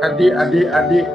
Adik, adik, adik.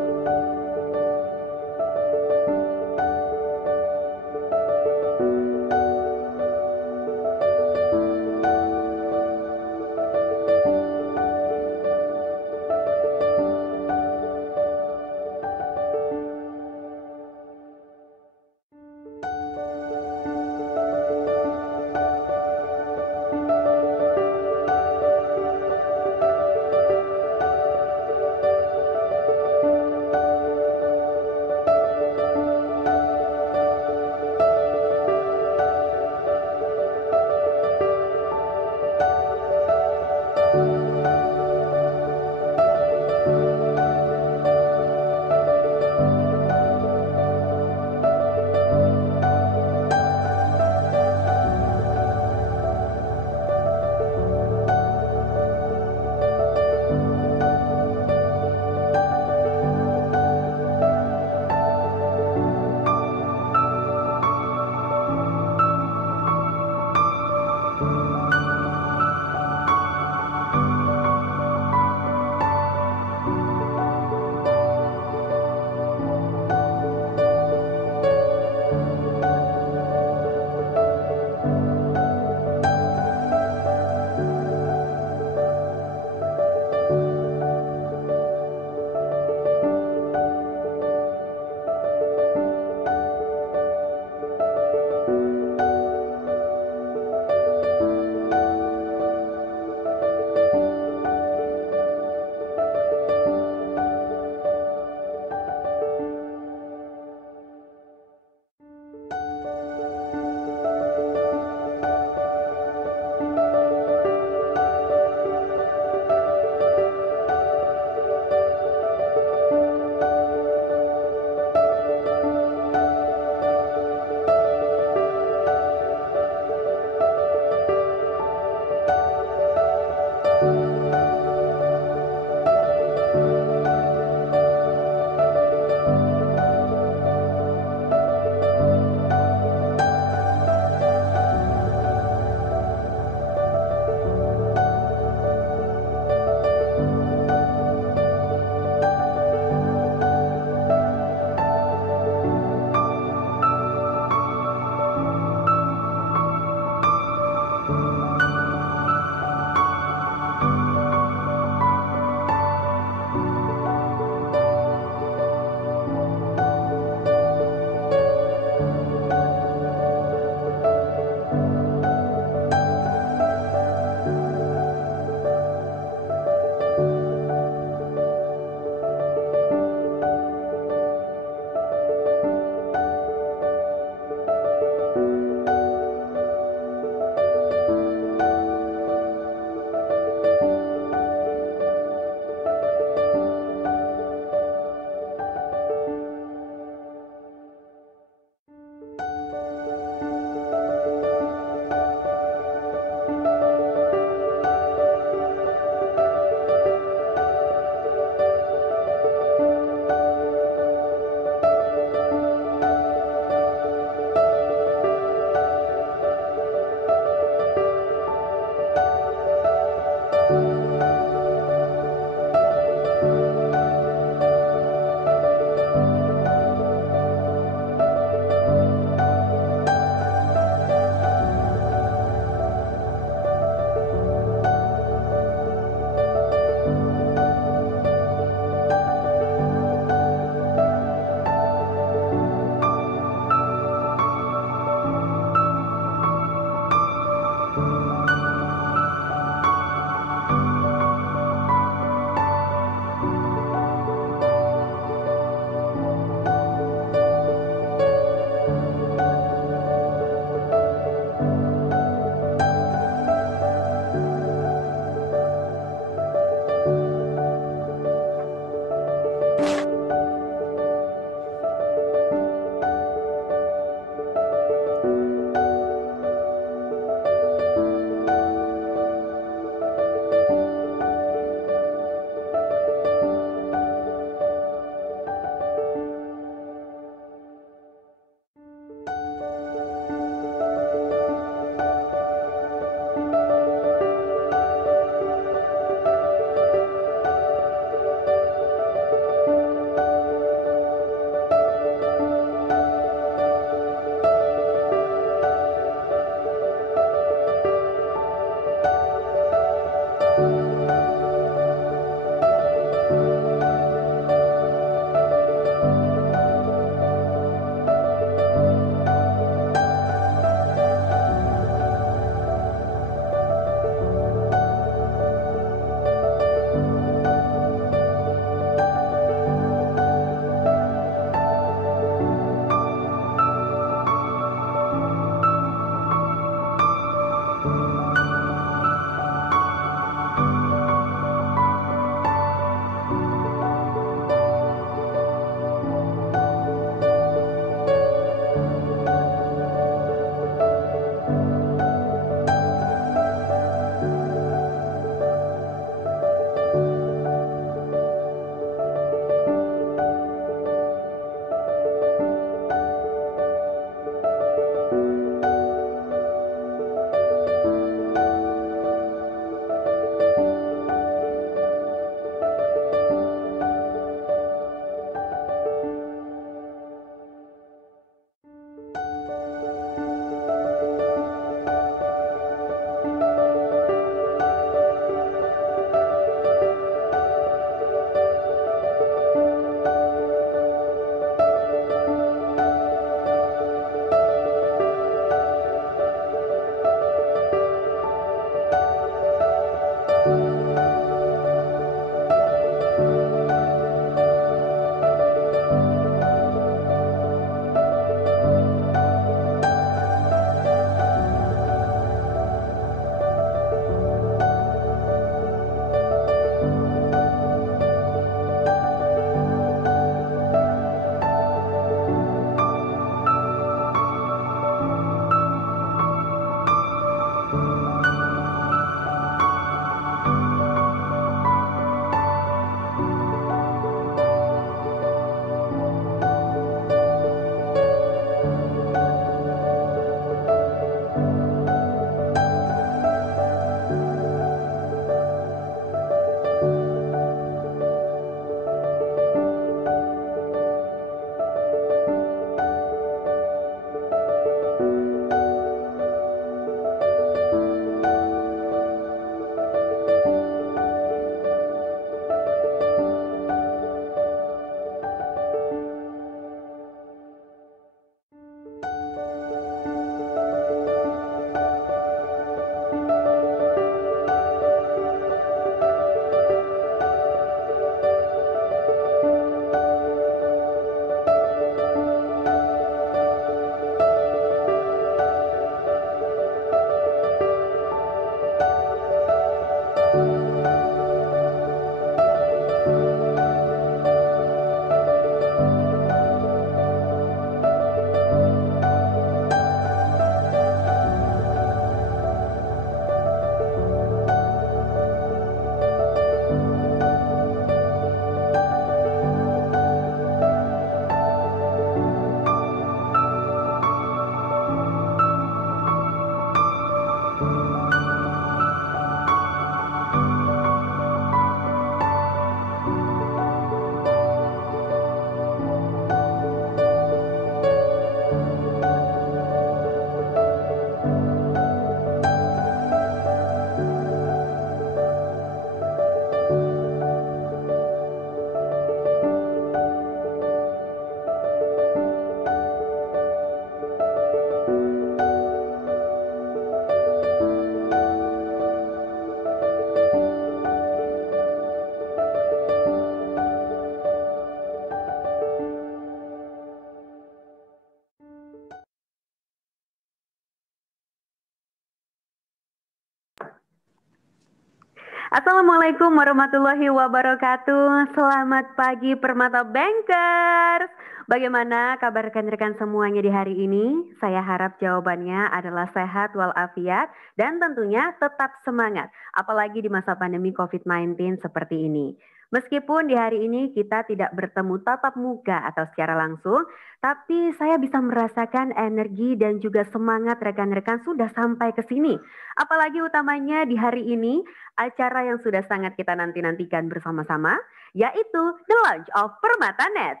Assalamualaikum warahmatullahi wabarakatuh. Selamat pagi Permata Bankers. Bagaimana kabar rekan-rekan semuanya di hari ini? Saya harap jawabannya adalah sehat walafiat dan tentunya tetap semangat. Apalagi di masa pandemi COVID-19 seperti ini. Meskipun di hari ini kita tidak bertemu tatap muka atau secara langsung, tapi saya bisa merasakan energi dan juga semangat rekan-rekan sudah sampai ke sini. Apalagi utamanya di hari ini acara yang sudah sangat kita nanti-nantikan bersama-sama, yaitu The Launch of Permatanet.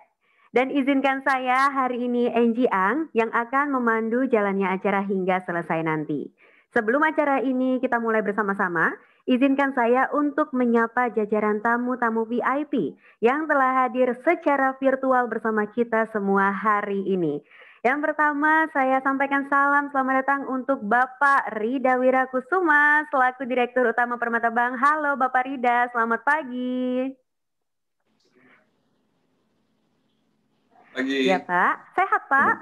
Dan izinkan saya hari ini Angie Ang yang akan memandu jalannya acara hingga selesai nanti. Sebelum acara ini kita mulai bersama-sama, izinkan saya untuk menyapa jajaran tamu-tamu VIP yang telah hadir secara virtual bersama kita semua hari ini. Yang pertama saya sampaikan salam selamat datang untuk Bapak Rida Wirakusuma selaku Direktur Utama Permata Bank. Halo Bapak Rida, selamat pagi. Pagi. Ya Pak, sehat Pak?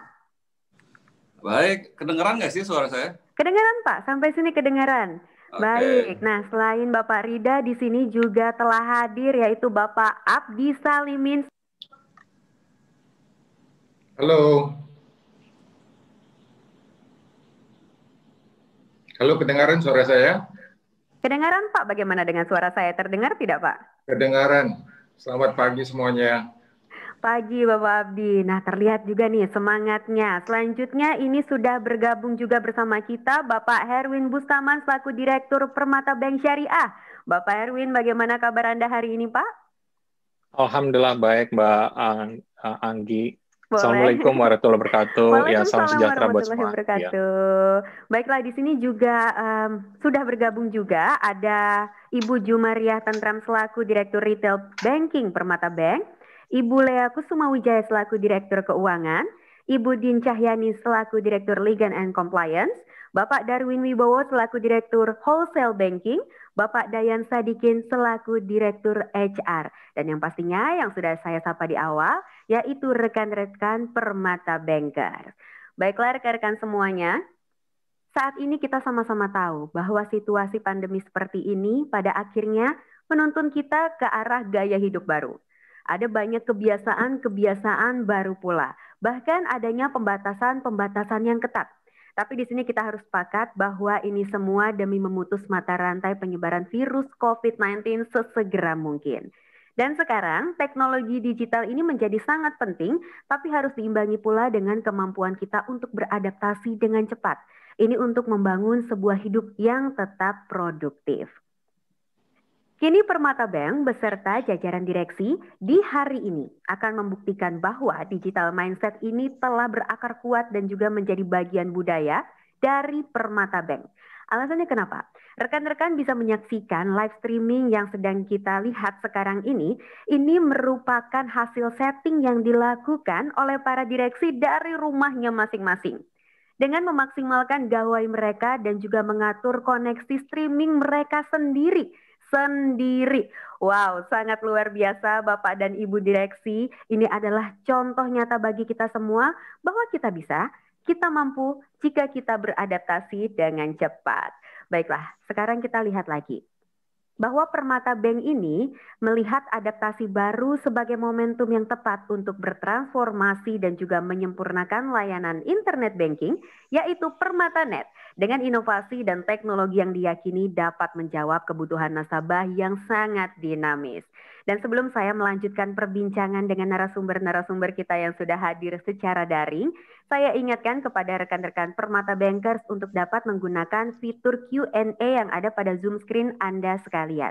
Baik, kedengeran nggak sih suara saya? Kedengaran Pak, sampai sini kedengaran. Oke. Baik, nah selain Bapak Rida di sini juga telah hadir yaitu Bapak Abdi Salimin. Halo. Halo, kedengaran suara saya? Kedengaran Pak, bagaimana dengan suara saya? Terdengar tidak Pak? Kedengaran. Selamat pagi semuanya. Pagi Bapak Abdi. Nah terlihat juga nih semangatnya. Selanjutnya ini sudah bergabung juga bersama kita Bapak Herwin Bustaman selaku Direktur Permata Bank Syariah. Bapak Herwin, bagaimana kabar Anda hari ini Pak? Alhamdulillah baik Mbak Anggi. Boleh. Assalamualaikum warahmatullahi wabarakatuh. Ya, salam sejahtera buat semua. Ya. Baiklah, di sini juga sudah bergabung juga ada Ibu Jumariah Tentram selaku Direktur Retail Banking Permata Bank, Ibu Lea Kusuma Wijaya selaku Direktur Keuangan, Ibu Din Cahyani selaku Direktur Legal and Compliance, Bapak Darwin Wibowo selaku Direktur Wholesale Banking, Bapak Dayan Sadikin selaku Direktur HR. Dan yang pastinya yang sudah saya sapa di awal, yaitu rekan-rekan Permata Bankers. Baiklah rekan-rekan semuanya, saat ini kita sama-sama tahu bahwa situasi pandemi seperti ini pada akhirnya menuntun kita ke arah gaya hidup baru. Ada banyak kebiasaan-kebiasaan baru pula, bahkan adanya pembatasan-pembatasan yang ketat. Tapi di sini kita harus sepakat bahwa ini semua demi memutus mata rantai penyebaran virus COVID-19 sesegera mungkin. Dan sekarang teknologi digital ini menjadi sangat penting, tapi harus diimbangi pula dengan kemampuan kita untuk beradaptasi dengan cepat. Ini untuk membangun sebuah hidup yang tetap produktif. Kini Permata Bank beserta jajaran direksi di hari ini akan membuktikan bahwa digital mindset ini telah berakar kuat dan juga menjadi bagian budaya dari Permata Bank. Alasannya kenapa? Rekan-rekan bisa menyaksikan live streaming yang sedang kita lihat sekarang ini merupakan hasil setting yang dilakukan oleh para direksi dari rumahnya masing-masing. Dengan memaksimalkan gawai mereka dan juga mengatur koneksi streaming mereka sendiri. Wow, sangat luar biasa Bapak dan Ibu Direksi. Ini adalah contoh nyata bagi kita semua bahwa kita bisa, kita mampu jika kita beradaptasi dengan cepat. Baiklah, sekarang kita lihat lagi bahwa Permata Bank ini melihat adaptasi baru sebagai momentum yang tepat untuk bertransformasi dan juga menyempurnakan layanan internet banking, yaitu Permatanet, dengan inovasi dan teknologi yang diyakini dapat menjawab kebutuhan nasabah yang sangat dinamis. Dan sebelum saya melanjutkan perbincangan dengan narasumber-narasumber kita yang sudah hadir secara daring, saya ingatkan kepada rekan-rekan Permata Bankers untuk dapat menggunakan fitur Q&A yang ada pada Zoom screen Anda sekalian.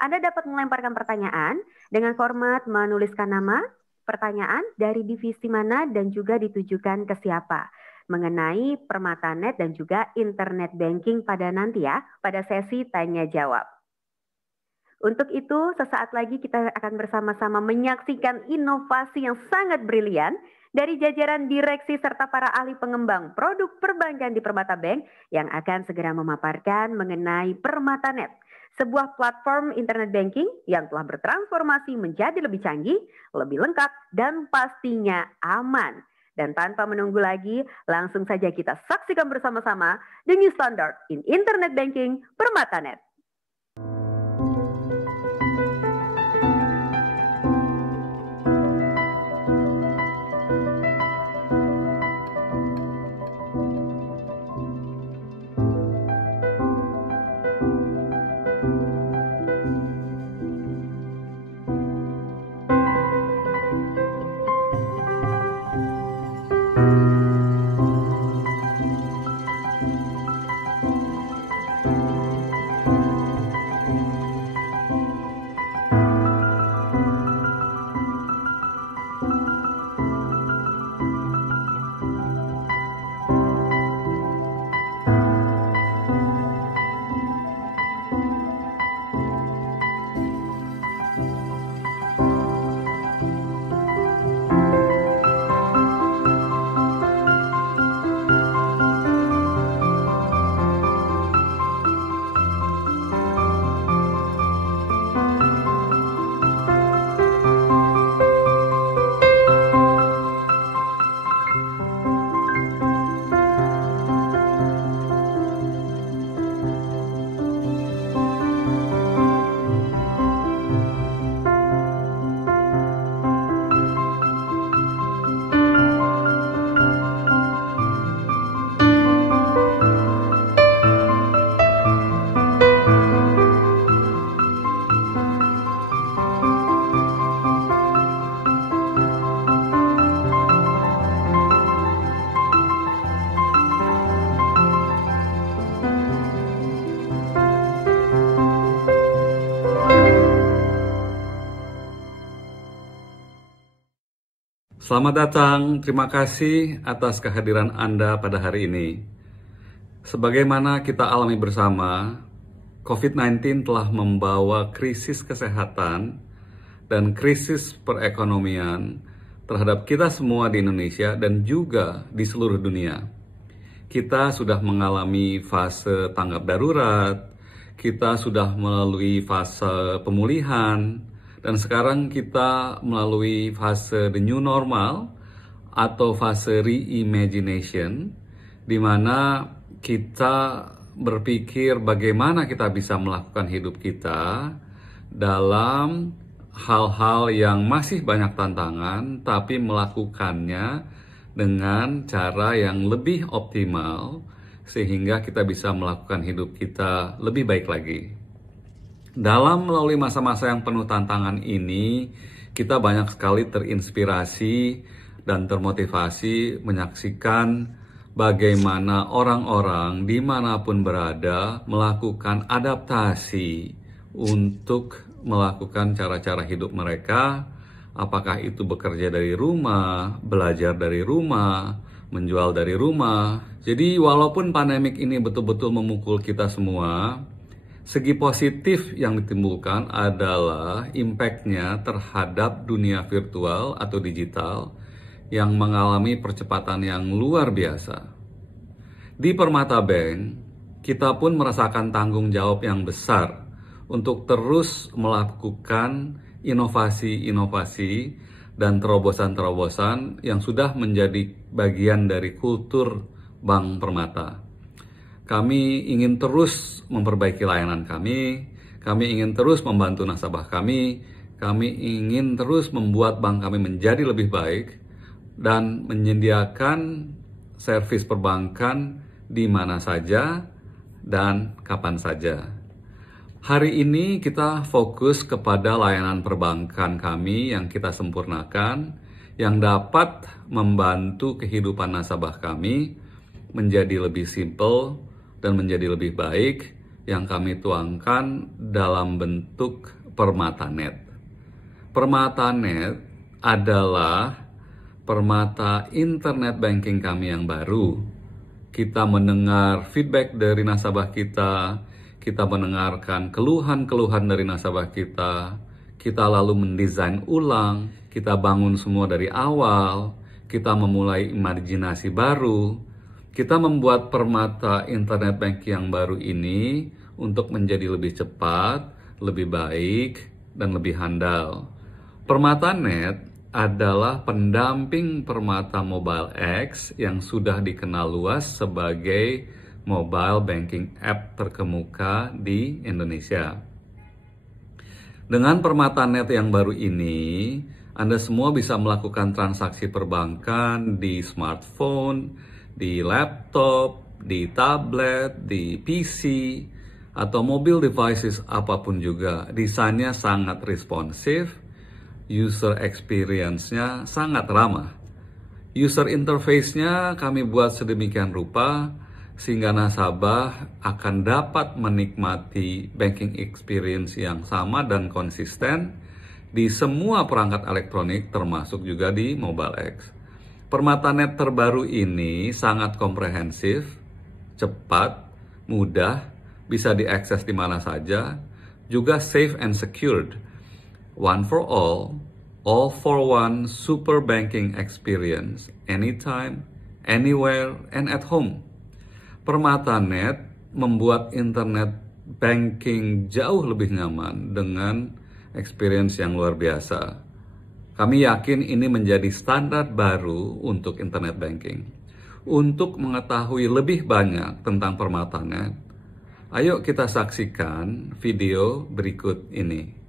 Anda dapat melemparkan pertanyaan dengan format menuliskan nama, pertanyaan dari divisi mana dan juga ditujukan ke siapa mengenai Permatanet dan juga internet banking pada nanti ya, pada sesi tanya jawab. Untuk itu, sesaat lagi kita akan bersama-sama menyaksikan inovasi yang sangat brilian dari jajaran direksi serta para ahli pengembang produk perbankan di Permata Bank yang akan segera memaparkan mengenai Permatanet, sebuah platform internet banking yang telah bertransformasi menjadi lebih canggih, lebih lengkap, dan pastinya aman. Dan tanpa menunggu lagi, langsung saja kita saksikan bersama-sama The New Standard in Internet Banking Permatanet. Selamat datang, terima kasih atas kehadiran Anda pada hari ini. Sebagaimana kita alami bersama, COVID-19 telah membawa krisis kesehatan dan krisis perekonomian terhadap kita semua di Indonesia dan juga di seluruh dunia. Kita sudah mengalami fase tanggap darurat, kita sudah melalui fase pemulihan, dan sekarang kita melalui fase the new normal atau fase reimagination, di mana kita berpikir bagaimana kita bisa melakukan hidup kita dalam hal-hal yang masih banyak tantangan, tapi melakukannya dengan cara yang lebih optimal, sehingga kita bisa melakukan hidup kita lebih baik lagi. Dalam melalui masa-masa yang penuh tantangan ini, kita banyak sekali terinspirasi dan termotivasi menyaksikan bagaimana orang-orang dimanapun berada melakukan adaptasi untuk melakukan cara-cara hidup mereka, apakah itu bekerja dari rumah, belajar dari rumah, menjual dari rumah. Jadi walaupun pandemik ini betul-betul memukul kita semua, segi positif yang ditimbulkan adalah impact-nya terhadap dunia virtual atau digital yang mengalami percepatan yang luar biasa. Di Permata Bank, kita pun merasakan tanggung jawab yang besar untuk terus melakukan inovasi-inovasi dan terobosan-terobosan yang sudah menjadi bagian dari kultur Bank Permata. Kami ingin terus memperbaiki layanan kami ingin terus membantu nasabah kami ingin terus membuat bank kami menjadi lebih baik dan menyediakan servis perbankan di mana saja dan kapan saja. Hari ini kita fokus kepada layanan perbankan kami yang kita sempurnakan, yang dapat membantu kehidupan nasabah kami menjadi lebih simple dan menjadi lebih baik, yang kami tuangkan dalam bentuk PermataNet. PermataNet adalah permata internet banking kami yang baru. Kita mendengar feedback dari nasabah kita mendengarkan keluhan-keluhan dari nasabah kita lalu mendesain ulang, kita bangun semua dari awal, kita memulai imajinasi baru. Kita membuat permata internet banking yang baru ini untuk menjadi lebih cepat, lebih baik, dan lebih handal. PermataNet adalah pendamping Permata Mobile X yang sudah dikenal luas sebagai mobile banking app terkemuka di Indonesia. Dengan PermataNet yang baru ini, Anda semua bisa melakukan transaksi perbankan di smartphone, di laptop, di tablet, di PC, atau mobile devices apapun juga. Desainnya sangat responsif, user experience-nya sangat ramah. User interface-nya kami buat sedemikian rupa sehingga nasabah akan dapat menikmati banking experience yang sama dan konsisten di semua perangkat elektronik termasuk juga di Mobile X. PermataNet terbaru ini sangat komprehensif, cepat, mudah, bisa diakses di mana saja, juga safe and secured. One for all for one super banking experience, anytime, anywhere, and at home. PermataNet membuat internet banking jauh lebih nyaman dengan experience yang luar biasa. Kami yakin ini menjadi standar baru untuk internet banking. Untuk mengetahui lebih banyak tentang PermataNet, ayo kita saksikan video berikut ini.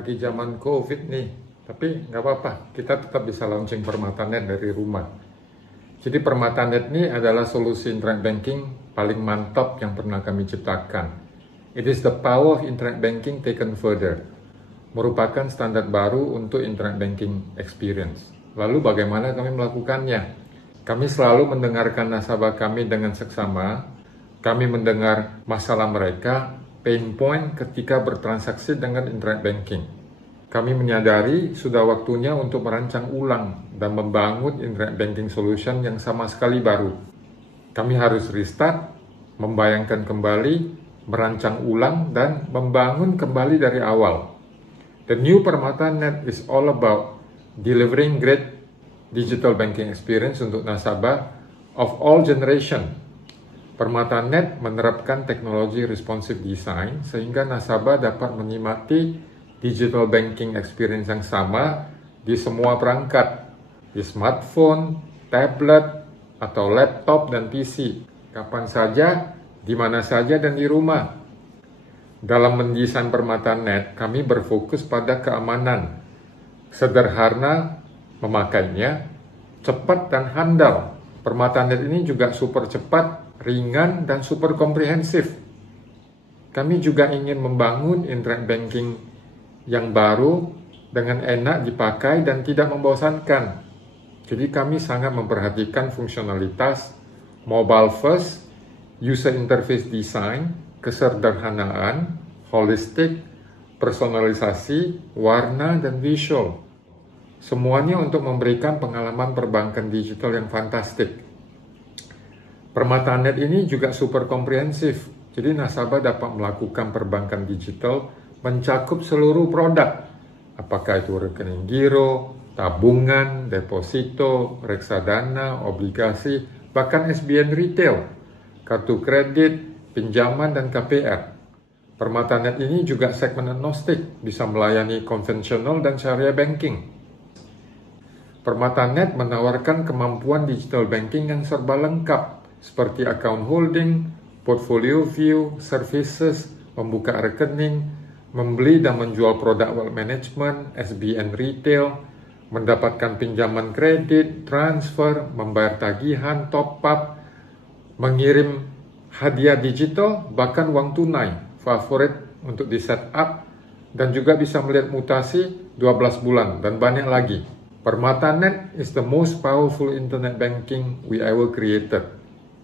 Lagi zaman COVID nih, tapi nggak apa-apa, kita tetap bisa launching Permatanet dari rumah. Jadi Permatanet ini adalah solusi internet banking paling mantap yang pernah kami ciptakan. It is the power of internet banking taken further. Merupakan standar baru untuk internet banking experience. Lalu bagaimana kami melakukannya? Kami selalu mendengarkan nasabah kami dengan seksama. Kami mendengar masalah mereka, pain point ketika bertransaksi dengan internet banking. Kami menyadari sudah waktunya untuk merancang ulang dan membangun internet banking solution yang sama sekali baru. Kami harus restart, membayangkan kembali, merancang ulang, dan membangun kembali dari awal. The new Permatanet is all about delivering great digital banking experience untuk nasabah of all generation. Permatanet menerapkan teknologi responsive design sehingga nasabah dapat menikmati digital banking experience yang sama di semua perangkat, di smartphone, tablet, atau laptop dan PC, kapan saja, di mana saja, dan di rumah. Dalam mendesain Permatanet, kami berfokus pada keamanan, sederhana memakainya, cepat dan handal. Permatanet ini juga super cepat, ringan, dan super komprehensif. Kami juga ingin membangun internet banking yang baru dengan enak dipakai dan tidak membosankan. Jadi kami sangat memperhatikan fungsionalitas, mobile first, user interface design, kesederhanaan, holistik, personalisasi, warna, dan visual. Semuanya untuk memberikan pengalaman perbankan digital yang fantastik. Permatanet ini juga super komprehensif, jadi nasabah dapat melakukan perbankan digital mencakup seluruh produk, apakah itu rekening giro, tabungan, deposito, reksadana, obligasi, bahkan SBN retail, kartu kredit, pinjaman, dan KPR. Permatanet ini juga segmen agnostik, bisa melayani konvensional dan syariah banking. Permatanet menawarkan kemampuan digital banking yang serba lengkap, seperti account holding, portfolio view, services, membuka rekening, membeli dan menjual produk wealth management, SBN retail, mendapatkan pinjaman kredit, transfer, membayar tagihan, top up, mengirim hadiah digital, bahkan uang tunai, favorit untuk di set up, dan juga bisa melihat mutasi 12 bulan, dan banyak lagi. Permatanet is the most powerful internet banking we ever created.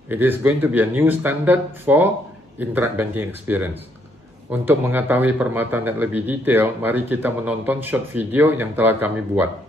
It is going to be a new standard for internet banking experience. Untuk mengetahui Permatanet lebih detail, mari kita menonton short video yang telah kami buat.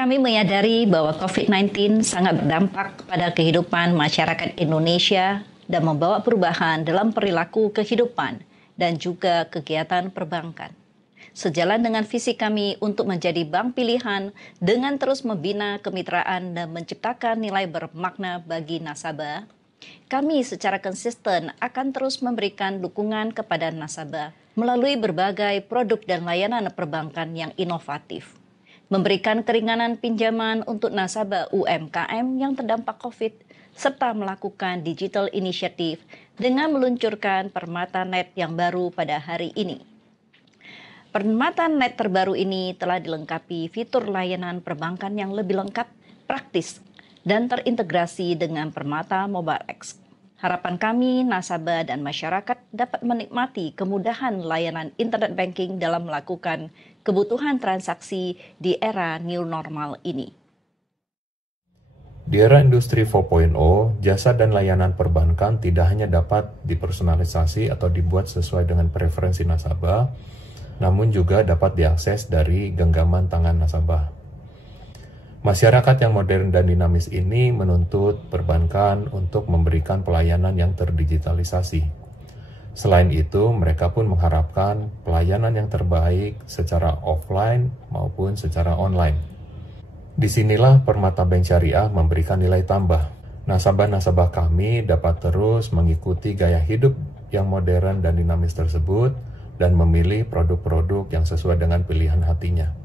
Kami menyadari bahwa COVID-19 sangat berdampak pada kehidupan masyarakat Indonesia dan membawa perubahan dalam perilaku kehidupan dan juga kegiatan perbankan. Sejalan dengan visi kami untuk menjadi bank pilihan dengan terus membina kemitraan dan menciptakan nilai bermakna bagi nasabah, kami secara konsisten akan terus memberikan dukungan kepada nasabah melalui berbagai produk dan layanan perbankan yang inovatif, memberikan keringanan pinjaman untuk nasabah UMKM yang terdampak COVID, serta melakukan digital initiative dengan meluncurkan PermataNet yang baru pada hari ini. PermataNet terbaru ini telah dilengkapi fitur layanan perbankan yang lebih lengkap, praktis, dan terintegrasi dengan Permata Mobile X. Harapan kami, nasabah dan masyarakat dapat menikmati kemudahan layanan internet banking dalam melakukan kebutuhan transaksi di era new normal ini. Di era industri 4.0, jasa dan layanan perbankan tidak hanya dapat dipersonalisasi atau dibuat sesuai dengan preferensi nasabah, namun juga dapat diakses dari genggaman tangan nasabah. Masyarakat yang modern dan dinamis ini menuntut perbankan untuk memberikan pelayanan yang terdigitalisasi. Selain itu, mereka pun mengharapkan pelayanan yang terbaik secara offline maupun secara online. Disinilah Permata Bank Syariah memberikan nilai tambah. Nasabah-nasabah kami dapat terus mengikuti gaya hidup yang modern dan dinamis tersebut dan memilih produk-produk yang sesuai dengan pilihan hatinya.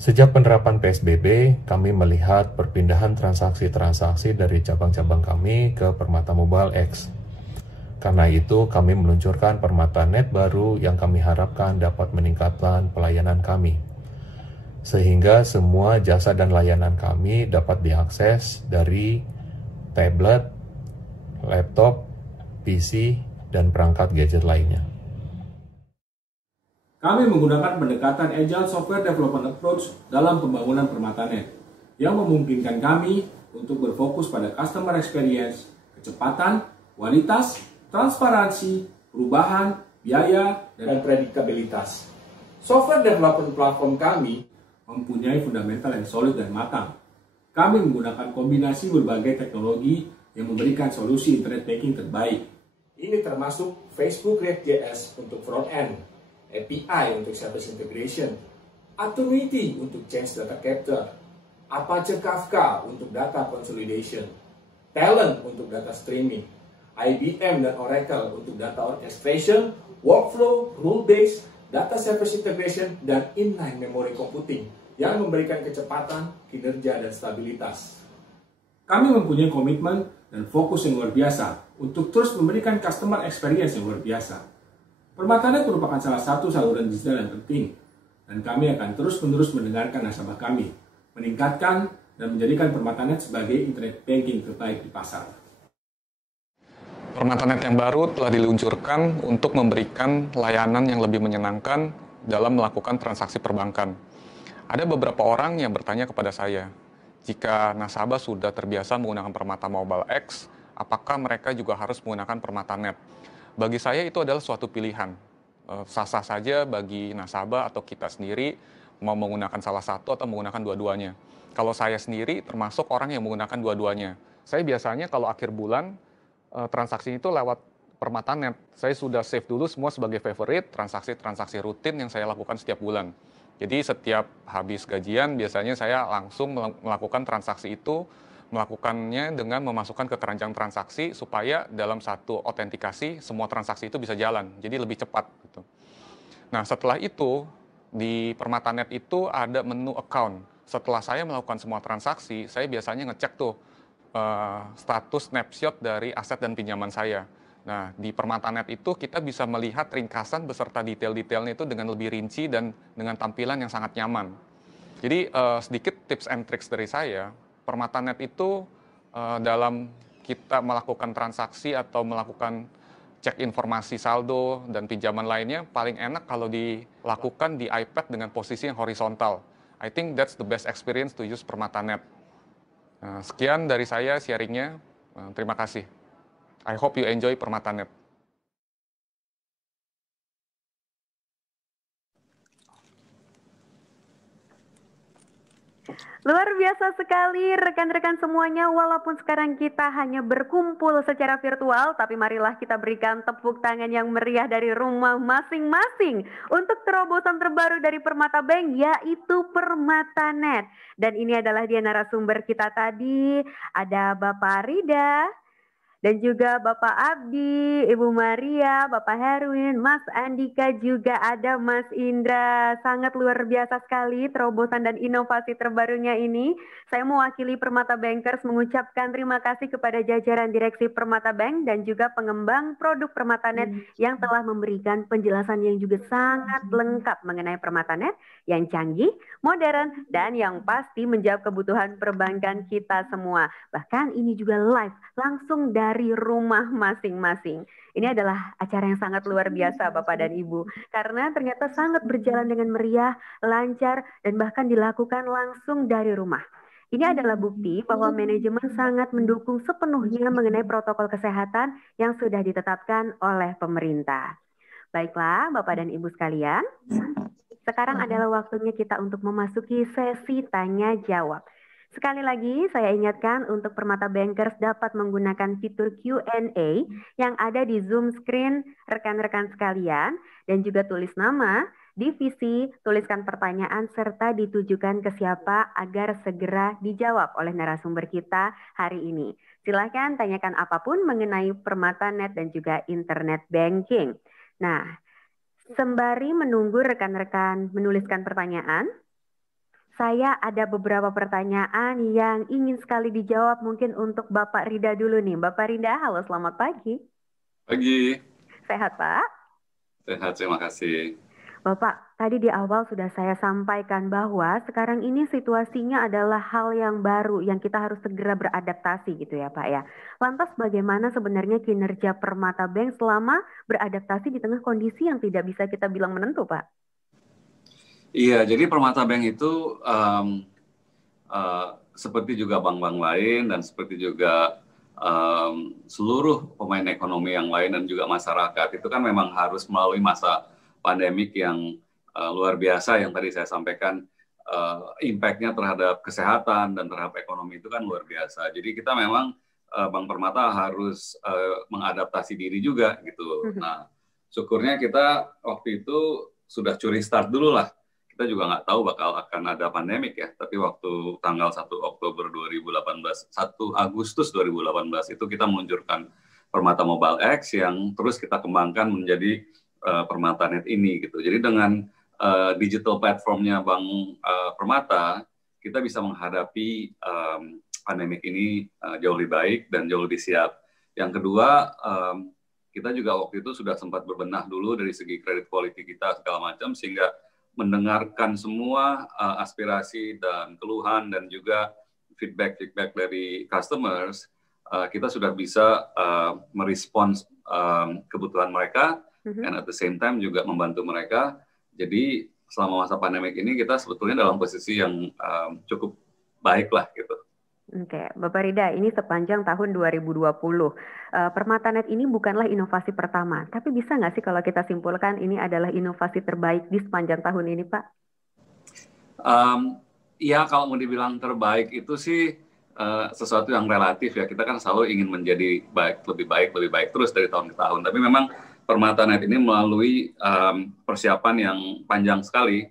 Sejak penerapan PSBB, kami melihat perpindahan transaksi-transaksi dari cabang-cabang kami ke Permata Mobile X. Karena itu, kami meluncurkan PermataNet baru yang kami harapkan dapat meningkatkan pelayanan kami. Sehingga semua jasa dan layanan kami dapat diakses dari tablet, laptop, PC, dan perangkat gadget lainnya. Kami menggunakan pendekatan Agile Software Development Approach dalam pembangunan PermataNet yang memungkinkan kami untuk berfokus pada customer experience, kecepatan, kualitas, transparansi, perubahan, biaya, dan predictabilitas. Software development platform kami mempunyai fundamental yang solid dan matang. Kami menggunakan kombinasi berbagai teknologi yang memberikan solusi internet banking terbaik. Ini termasuk Facebook React.js untuk front-end, API untuk service integration, Automity untuk change data capture, Apache Kafka untuk data consolidation, Talent untuk data streaming, IBM dan Oracle untuk data orchestration, workflow, rule-based, data service integration, dan inline memory computing yang memberikan kecepatan, kinerja, dan stabilitas. Kami mempunyai komitmen dan fokus yang luar biasa untuk terus memberikan customer experience yang luar biasa. PermataNet merupakan salah satu saluran digital yang penting, dan kami akan terus-menerus mendengarkan nasabah kami, meningkatkan dan menjadikan PermataNet sebagai internet banking terbaik di pasar. PermataNet yang baru telah diluncurkan untuk memberikan layanan yang lebih menyenangkan dalam melakukan transaksi perbankan. Ada beberapa orang yang bertanya kepada saya, jika nasabah sudah terbiasa menggunakan Permata Mobile X, apakah mereka juga harus menggunakan PermataNet? Bagi saya itu adalah suatu pilihan. Sah-sah saja bagi nasabah atau kita sendiri mau menggunakan salah satu atau menggunakan dua-duanya. Kalau saya sendiri termasuk orang yang menggunakan dua-duanya. Saya biasanya kalau akhir bulan transaksi itu lewat PermataNet. Saya sudah save dulu semua sebagai favorite transaksi-transaksi rutin yang saya lakukan setiap bulan. Jadi setiap habis gajian biasanya saya langsung melakukan transaksi itu, melakukannya dengan memasukkan ke keranjang transaksi supaya dalam satu autentikasi semua transaksi itu bisa jalan, jadi lebih cepat gitu. Nah, setelah itu di PermataNet itu ada menu account. Setelah saya melakukan semua transaksi, saya biasanya ngecek tuh status snapshot dari aset dan pinjaman saya. Nah, di PermataNet itu kita bisa melihat ringkasan beserta detail-detailnya itu dengan lebih rinci dan dengan tampilan yang sangat nyaman. Jadi sedikit tips and tricks dari saya. PermataNet itu dalam kita melakukan transaksi atau melakukan cek informasi saldo dan pinjaman lainnya, paling enak kalau dilakukan di iPad dengan posisi yang horizontal. I think that's the best experience to use PermataNet. Sekian dari saya sharingnya. Terima kasih. I hope you enjoy PermataNet. Luar biasa sekali rekan-rekan semuanya, walaupun sekarang kita hanya berkumpul secara virtual, tapi marilah kita berikan tepuk tangan yang meriah dari rumah masing-masing untuk terobosan terbaru dari Permata Bank, yaitu PermataNet. Dan ini adalah dia narasumber kita tadi, ada Bapak Rida, dan juga Bapak Abdi, Ibu Maria, Bapak Herwin, Mas Andika, juga ada Mas Indra. Sangat luar biasa sekali terobosan dan inovasi terbarunya ini. Saya mewakili Permata Bankers mengucapkan terima kasih kepada jajaran Direksi Permata Bank dan juga pengembang produk PermataNet yang telah memberikan penjelasan yang juga sangat lengkap mengenai PermataNet yang canggih, modern, dan yang pasti menjawab kebutuhan perbankan kita semua. Bahkan ini juga live, langsung dari rumah masing-masing. Ini adalah acara yang sangat luar biasa Bapak dan Ibu, karena ternyata sangat berjalan dengan meriah, lancar, dan bahkan dilakukan langsung dari rumah. Ini adalah bukti bahwa manajemen sangat mendukung sepenuhnya mengenai protokol kesehatan yang sudah ditetapkan oleh pemerintah. Baiklah Bapak dan Ibu sekalian, sekarang adalah waktunya kita untuk memasuki sesi tanya jawab. Sekali lagi saya ingatkan untuk Permata Bankers dapat menggunakan fitur Q&A yang ada di Zoom screen rekan-rekan sekalian, dan juga tulis nama, divisi, tuliskan pertanyaan serta ditujukan ke siapa agar segera dijawab oleh narasumber kita hari ini. Silakan tanyakan apapun mengenai PermataNet dan juga internet banking. Nah, sembari menunggu rekan-rekan menuliskan pertanyaan, saya ada beberapa pertanyaan yang ingin sekali dijawab, mungkin untuk Bapak Rida dulu nih. Bapak Rida, halo, selamat pagi. Pagi. Sehat, Pak? Sehat, terima kasih. Bapak, tadi di awal sudah saya sampaikan bahwa sekarang ini situasinya adalah hal yang baru yang kita harus segera beradaptasi gitu ya Pak ya. Lantas bagaimana sebenarnya kinerja Permata Bank selama beradaptasi di tengah kondisi yang tidak bisa kita bilang menentu, Pak? Iya, jadi Permata Bank itu seperti juga bank-bank lain dan seperti juga seluruh pemain ekonomi yang lain dan juga masyarakat itu kan memang harus melalui masa pandemik yang luar biasa yang tadi saya sampaikan, impact-nya terhadap kesehatan dan terhadap ekonomi itu kan luar biasa. Jadi kita memang Bank Permata harus mengadaptasi diri juga gitu. Nah, syukurnya kita waktu itu sudah curi start dulu lah. Kita juga nggak tahu bakal akan ada pandemik ya. Tapi waktu tanggal 1 Oktober 2018, 1 Agustus 2018 itu kita meluncurkan Permata Mobile X yang terus kita kembangkan menjadi PermataNet ini gitu. Jadi dengan digital platformnya Bank Permata, kita bisa menghadapi pandemik ini jauh lebih baik dan jauh lebih siap. Yang kedua, kita juga waktu itu sudah sempat berbenah dulu dari segi kredit quality kita segala macam, sehingga mendengarkan semua aspirasi dan keluhan dan juga feedback dari customers, kita sudah bisa merespons kebutuhan mereka, and at the same time juga membantu mereka. Jadi selama masa pandemik ini kita sebetulnya dalam posisi yang cukup baik lah gitu. Oke, Bapak Rida, ini sepanjang tahun 2020, PermataNet ini bukanlah inovasi pertama, tapi bisa nggak sih kalau kita simpulkan ini adalah inovasi terbaik di sepanjang tahun ini, Pak? Ya, kalau mau dibilang terbaik itu sih sesuatu yang relatif ya. Kita kan selalu ingin menjadi lebih baik terus dari tahun ke tahun. Tapi memang PermataNet ini melalui persiapan yang panjang sekali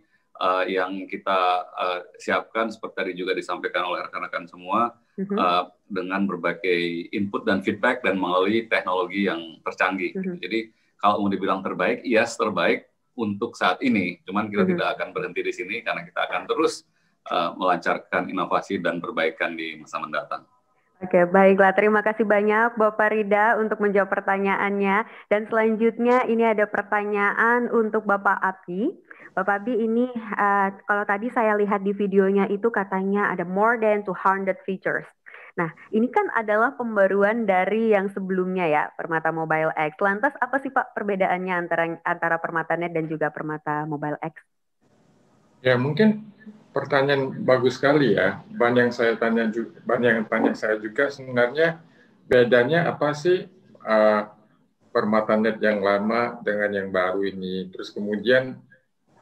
yang kita siapkan seperti tadi juga disampaikan oleh rekan-rekan semua, dengan berbagai input dan feedback dan melalui teknologi yang tercanggih. Jadi kalau mau dibilang terbaik, yes terbaik untuk saat ini. Cuman kita tidak akan berhenti di sini karena kita akan terus melancarkan inovasi dan perbaikan di masa mendatang. Oke, baiklah. Terima kasih banyak Bapak Rida untuk menjawab pertanyaannya. Dan selanjutnya ini ada pertanyaan untuk Bapak Abdi. Bapak Abdi, ini kalau tadi saya lihat di videonya itu katanya ada more than 200 features. Nah, ini kan adalah pembaruan dari yang sebelumnya ya, Permata Mobile X. Lantas apa sih Pak perbedaannya antara PermataNet dan juga Permata Mobile X? Ya, mungkin pertanyaan bagus sekali ya. Banyak yang tanya saya juga sebenarnya bedanya apa sih PermataNet yang lama dengan yang baru ini. Terus kemudian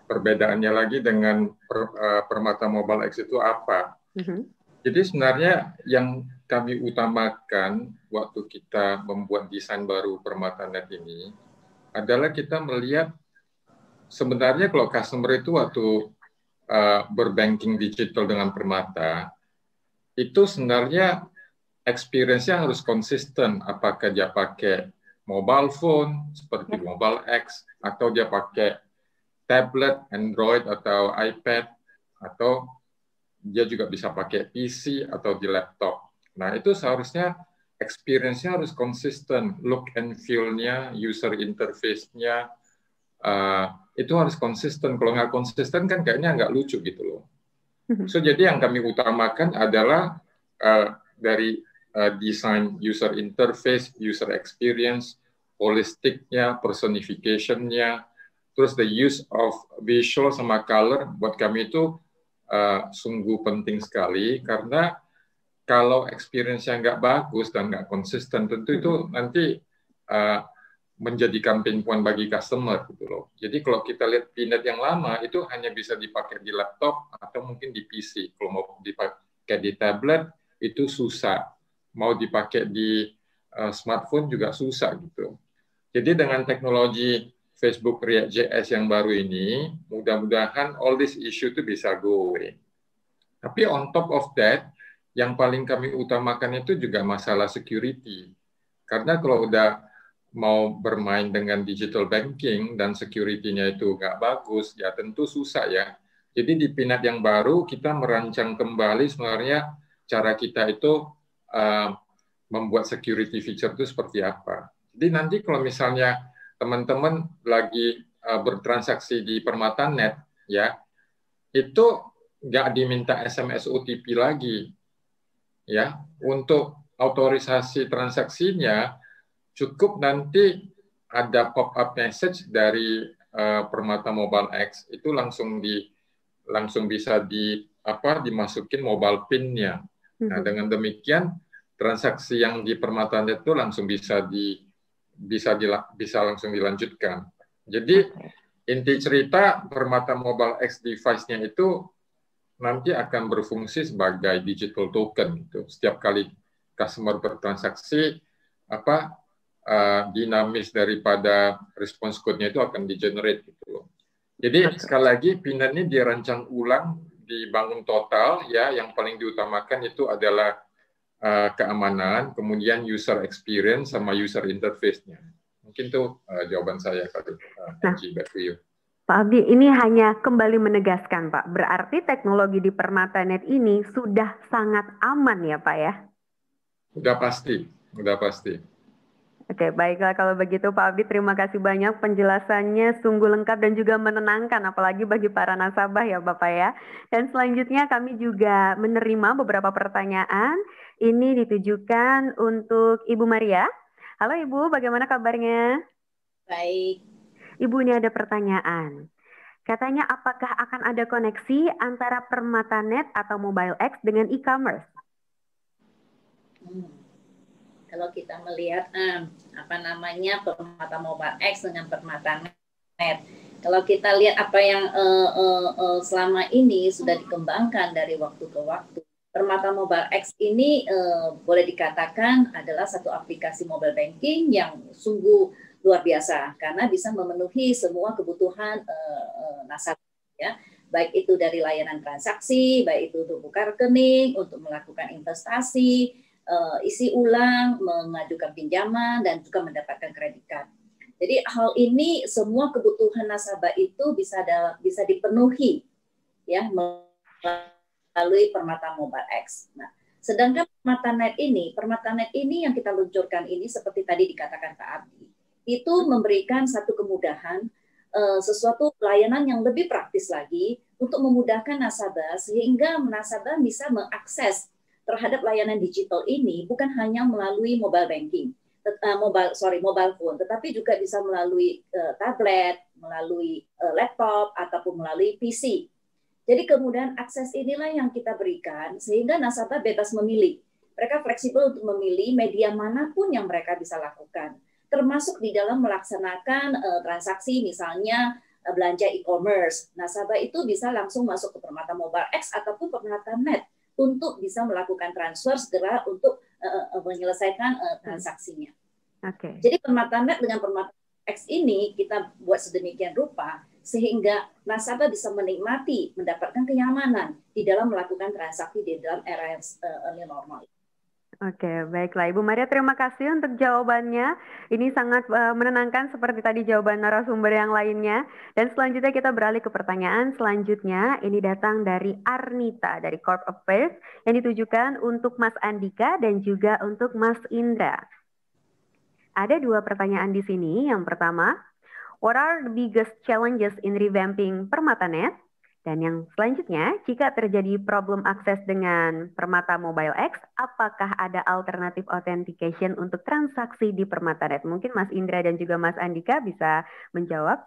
perbedaannya lagi dengan Permata Mobile X itu apa. Jadi sebenarnya yang kami utamakan waktu kita membuat desain baru Permatanet ini adalah kita melihat sebenarnya kalau customer itu waktu berbanking digital dengan Permata, itu sebenarnya experience-nya harus konsisten. Apakah dia pakai mobile phone seperti Mobile X, atau dia pakai tablet, Android atau iPad, atau dia juga bisa pakai PC atau di laptop. Nah, itu seharusnya experience-nya harus konsisten. Look and feel-nya, user interface-nya, itu harus konsisten. Kalau nggak konsisten kan kayaknya nggak lucu gitu loh. So, jadi yang kami utamakan adalah dari desain user interface, user experience, holistiknya, personification-nya, terus the use of visual sama color buat kami itu sungguh penting sekali, karena kalau experience-nya nggak bagus dan nggak konsisten, tentu itu nanti menjadikan pain point bagi customer gitu loh. Jadi kalau kita lihat Pinet yang lama itu hanya bisa dipakai di laptop atau mungkin di PC. Kalau mau dipakai di tablet itu susah. Mau dipakai di smartphone juga susah gitu. Jadi dengan teknologi Facebook React.js yang baru ini, mudah-mudahan all this issue itu bisa go away. Tapi on top of that, yang paling kami utamakan itu juga masalah security. Karena kalau udah mau bermain dengan digital banking dan security-nya itu nggak bagus, ya tentu susah ya. Jadi di Pinet yang baru, kita merancang kembali sebenarnya cara kita itu membuat security feature itu seperti apa. Jadi nanti kalau misalnya teman-teman lagi bertransaksi di Permatanet, ya, itu nggak diminta SMS OTP lagi. Ya, untuk autorisasi transaksinya, cukup nanti ada pop-up message dari Permata Mobile X, itu langsung bisa dimasukin mobile PIN-nya. Nah, dengan demikian transaksi yang di Permatanet itu langsung bisa langsung dilanjutkan. Jadi inti cerita Permata Mobile X device-nya itu nanti akan berfungsi sebagai digital token. Itu setiap kali customer bertransaksi, dinamis daripada response code-nya itu akan di-generate gitu loh. Jadi sekali lagi Pinet ini dirancang ulang, dibangun total ya, yang paling diutamakan itu adalah keamanan, kemudian user experience sama user interface-nya. Mungkin itu jawaban saya kali. Back to you. Pak Abdi, ini hanya kembali menegaskan Pak, berarti teknologi di Permatanet ini sudah sangat aman ya Pak ya? Udah pasti. Oke, baiklah kalau begitu Pak Abdi, terima kasih banyak penjelasannya sungguh lengkap dan juga menenangkan, apalagi bagi para nasabah ya Bapak ya. Dan selanjutnya kami juga menerima beberapa pertanyaan, ini ditujukan untuk Ibu Maria. Halo Ibu, bagaimana kabarnya? Baik. Ibu, ini ada pertanyaan. Katanya apakah akan ada koneksi antara Permatanet atau Mobile X dengan e-commerce? Kalau kita melihat Permata Mobile X dengan Permatanet, kalau kita lihat apa yang selama ini sudah dikembangkan dari waktu ke waktu, Permata Mobile X ini boleh dikatakan adalah satu aplikasi mobile banking yang sungguh luar biasa karena bisa memenuhi semua kebutuhan nasabah ya, baik itu dari layanan transaksi, baik itu untuk buka rekening, untuk melakukan investasi, isi ulang, mengajukan pinjaman dan juga mendapatkan kredit card. Jadi hal ini semua kebutuhan nasabah itu bisa dipenuhi ya melalui Permata Mobile X. Nah, sedangkan Permatanet ini yang kita luncurkan ini seperti tadi dikatakan Pak Abdi, itu memberikan satu kemudahan, sesuatu layanan yang lebih praktis lagi untuk memudahkan nasabah sehingga nasabah bisa mengakses terhadap layanan digital ini bukan hanya melalui mobile banking, mobile phone, tetapi juga bisa melalui tablet, melalui laptop ataupun melalui PC. Jadi kemudian akses inilah yang kita berikan sehingga nasabah bebas memilih. Mereka fleksibel untuk memilih media manapun yang mereka bisa lakukan, termasuk di dalam melaksanakan transaksi misalnya belanja e-commerce, nasabah itu bisa langsung masuk ke Permata Mobile X ataupun Permata Net untuk bisa melakukan transfer segera untuk menyelesaikan transaksinya. Oke. Jadi Permata Net dengan Permata X ini kita buat sedemikian rupa sehingga nasabah bisa menikmati, mendapatkan kenyamanan di dalam melakukan transaksi di dalam era yang normal. Oke, baiklah Ibu Maria, terima kasih untuk jawabannya. Ini sangat menenangkan seperti tadi jawaban narasumber yang lainnya. Dan selanjutnya kita beralih ke pertanyaan selanjutnya. Ini datang dari Arnita dari Corp Affairs yang ditujukan untuk Mas Andika dan juga untuk Mas Indra. Ada dua pertanyaan di sini. Yang pertama, what are the biggest challenges in revamping PermataNet? Dan yang selanjutnya, jika terjadi problem akses dengan Permata Mobile X, apakah ada alternatif authentication untuk transaksi di PermataNet? Mungkin Mas Indra dan juga Mas Andika bisa menjawab.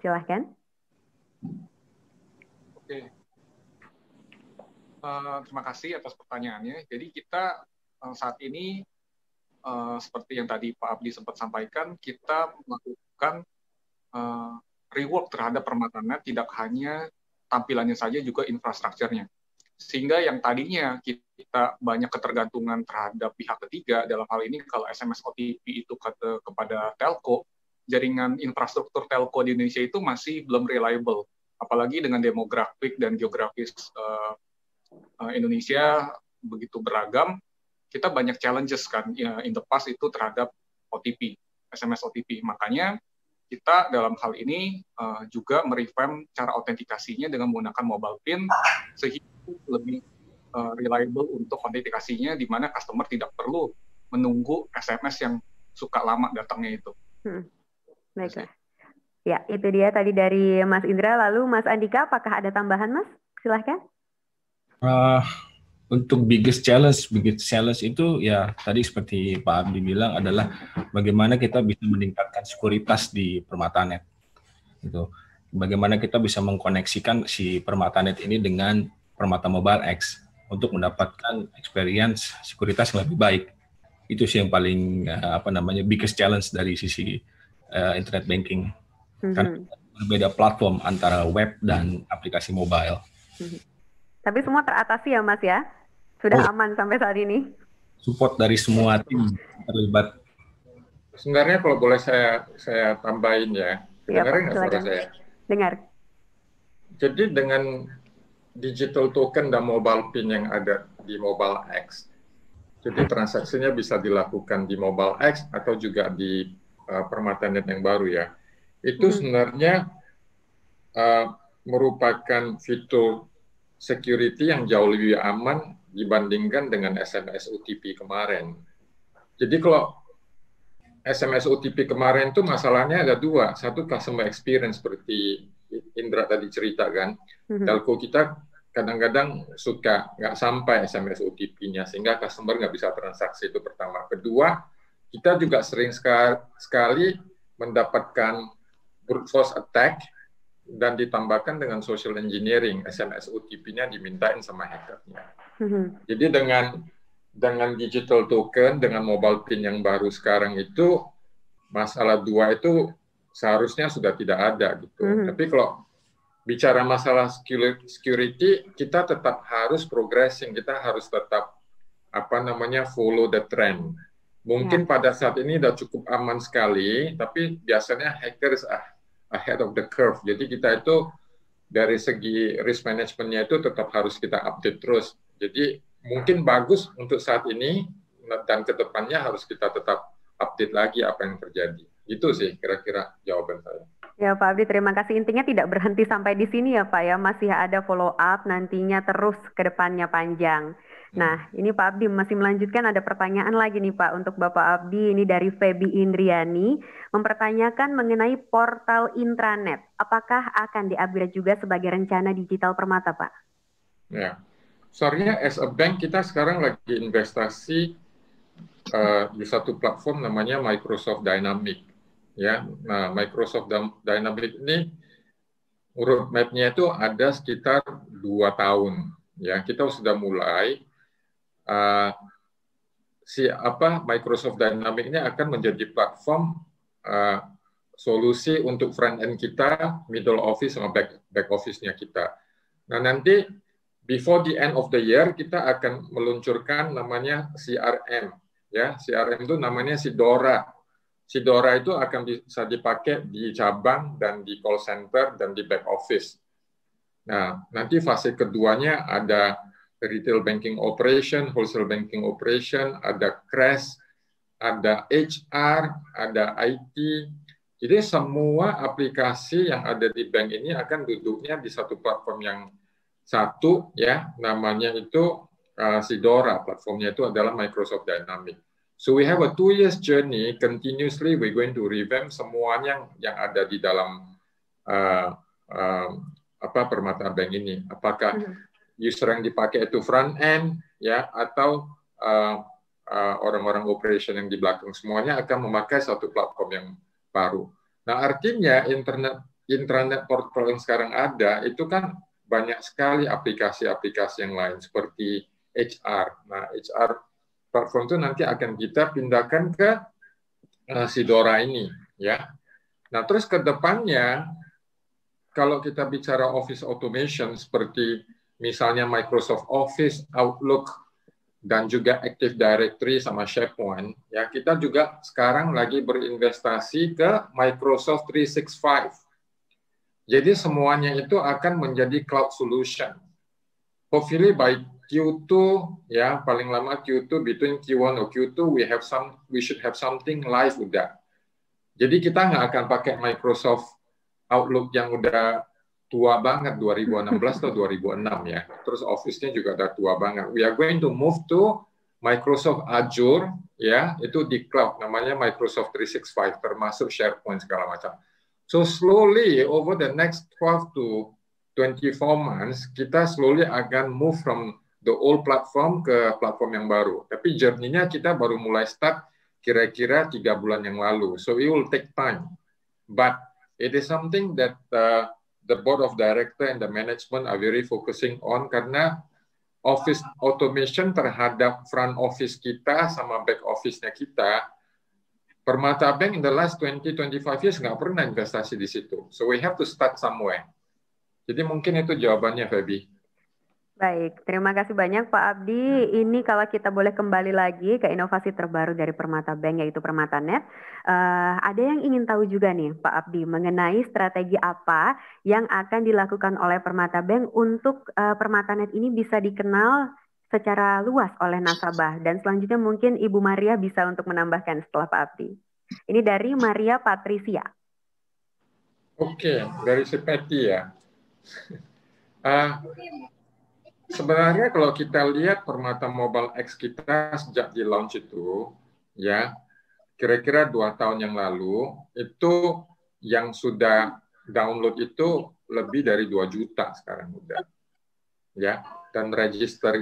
Silahkan. Oke. Terima kasih atas pertanyaannya. Jadi kita saat ini, seperti yang tadi Pak Abdi sempat sampaikan, kita melakukan rework terhadap PermataNet, tidak hanya tampilannya saja, juga infrastrukturnya. Sehingga yang tadinya kita banyak ketergantungan terhadap pihak ketiga, dalam hal ini kalau SMS OTP itu kepada telco, jaringan infrastruktur telco di Indonesia itu masih belum reliable. Apalagi dengan demografik dan geografis Indonesia begitu beragam, kita banyak challenges kan in the past itu terhadap OTP, SMS OTP. Makanya kita dalam hal ini juga merevamp cara autentikasinya dengan menggunakan mobile PIN sehingga lebih reliable untuk autentikasinya, di mana customer tidak perlu menunggu SMS yang suka lama datangnya itu. Baiklah. Ya, itu dia tadi dari Mas Indra. Lalu Mas Andika, apakah ada tambahan Mas? Silahkan. Untuk biggest challenge itu ya tadi seperti Pak Abdi bilang adalah bagaimana kita bisa meningkatkan sekuritas di PermataNet. Gitu. Bagaimana kita bisa mengkoneksikan si PermataNet ini dengan Permata Mobile X untuk mendapatkan experience sekuritas yang lebih baik. Itu sih yang paling biggest challenge dari sisi internet banking. Karena berbeda platform antara web dan aplikasi mobile. Tapi semua teratasi ya Mas ya? Sudah aman sampai saat ini? Support dari semua tim terlibat. Sebenarnya kalau boleh saya tambahin ya. Dengarin nggak suara saya? Dengar. Jadi dengan digital token dan mobile PIN yang ada di Mobile X, jadi transaksinya bisa dilakukan di Mobile X atau juga di PermataNet yang baru ya. Itu sebenarnya merupakan fitur security yang jauh lebih aman dibandingkan dengan SMS OTP kemarin. Jadi kalau SMS OTP kemarin itu masalahnya ada dua. Satu, customer experience seperti Indra tadi cerita kan. Telco kita kadang-kadang suka nggak sampai SMS OTP-nya sehingga customer nggak bisa transaksi, itu pertama. Kedua, kita juga sering sekali mendapatkan brute force attack dan ditambahkan dengan social engineering, SMS OTP-nya dimintain sama hackernya. Jadi dengan digital token, dengan mobile PIN yang baru sekarang itu, masalah dua itu seharusnya sudah tidak ada gitu. Tapi kalau bicara masalah security, kita tetap harus progressing, kita harus tetap follow the trend. Mungkin pada saat ini sudah cukup aman sekali, tapi biasanya hackers ahead of the curve. Jadi kita itu dari segi risk management-nya itu tetap harus kita update terus. Jadi mungkin bagus untuk saat ini dan ke depannya harus kita tetap update lagi apa yang terjadi. Itu sih kira-kira jawaban saya. Ya Pak Abdi, terima kasih. Intinya tidak berhenti sampai di sini ya Pak ya, masih ada follow up nantinya terus ke depannya panjang. Nah, ini Pak Abdi masih melanjutkan, ada pertanyaan lagi nih Pak untuk Bapak Abdi, ini dari Febi Indriani, mempertanyakan mengenai portal intranet. Apakah akan di-upgrade juga sebagai rencana digital Permata Pak? Ya, soalnya as a bank kita sekarang lagi investasi di satu platform namanya Microsoft Dynamics. Ya, nah Microsoft Dynamics ini roadmap-nya itu ada sekitar 2 tahun. Ya, kita sudah mulai. Microsoft Dynamics ini akan menjadi platform solusi untuk front end kita, middle office sama back office-nya kita. Nah, nanti before the end of the year kita akan meluncurkan namanya CRM, ya. CRM itu namanya Sidora. Sidora itu akan bisa dipakai di cabang dan di call center dan di back office. Nah, nanti fase keduanya ada retail banking operation, wholesale banking operation, ada CRES, ada HR, ada IT. Jadi semua aplikasi yang ada di bank ini akan duduknya di satu platform yang satu, ya, namanya itu Sidora. Platformnya itu adalah Microsoft Dynamics. So we have a 2 years journey, continuously we're going to revamp semuanya yang ada di dalam Permata Bank ini. Apakah user yang dipakai itu front end, ya, atau orang-orang operation yang di belakang, semuanya akan memakai satu platform yang baru. Nah, artinya intranet portal yang sekarang ada itu kan banyak sekali aplikasi-aplikasi yang lain seperti HR. Nah, HR platform itu nanti akan kita pindahkan ke Sidora ini, ya. Nah, terus ke depannya kalau kita bicara office automation seperti misalnya Microsoft Office, Outlook, dan juga Active Directory sama SharePoint, ya, kita juga sekarang lagi berinvestasi ke Microsoft 365. Jadi semuanya itu akan menjadi cloud solution. Hopefully by Q2, ya, paling lama Q2, between Q1 or Q2 we should have something live udah. Jadi kita nggak akan pakai Microsoft Outlook yang udah tua banget 2016 atau 2006, ya. Terus Office-nya juga udah tua banget. We are going to move to Microsoft Azure, ya, itu di cloud namanya Microsoft 365 termasuk SharePoint segala macam. So slowly over the next 12 to 24 months kita slowly akan move from the old platform ke platform yang baru. Tapi journey-nya kita baru mulai start kira-kira 3 bulan yang lalu. So it will take time. But it is something that the board of director and the management are very focusing on karena office automation terhadap front office kita sama back office-nya kita, Permata Bank in the last 20-25 years nggak pernah investasi di situ. So we have to start somewhere. Jadi mungkin itu jawabannya, Feby. Baik, terima kasih banyak Pak Abdi. Ini kalau kita boleh kembali lagi ke inovasi terbaru dari Permata Bank, yaitu PermataNet. Ada yang ingin tahu juga nih Pak Abdi mengenai strategi apa yang akan dilakukan oleh Permata Bank untuk PermataNet ini bisa dikenal secara luas oleh nasabah. Dan selanjutnya mungkin Ibu Maria bisa untuk menambahkan setelah Pak Abdi. Ini dari Maria Patricia. Oke, dari Sepeti ya. Sebenarnya kalau kita lihat Permata Mobile X kita sejak di launch itu, ya, kira-kira 2 tahun yang lalu, itu yang sudah download itu lebih dari 2 juta sekarang udah. Ya, dan register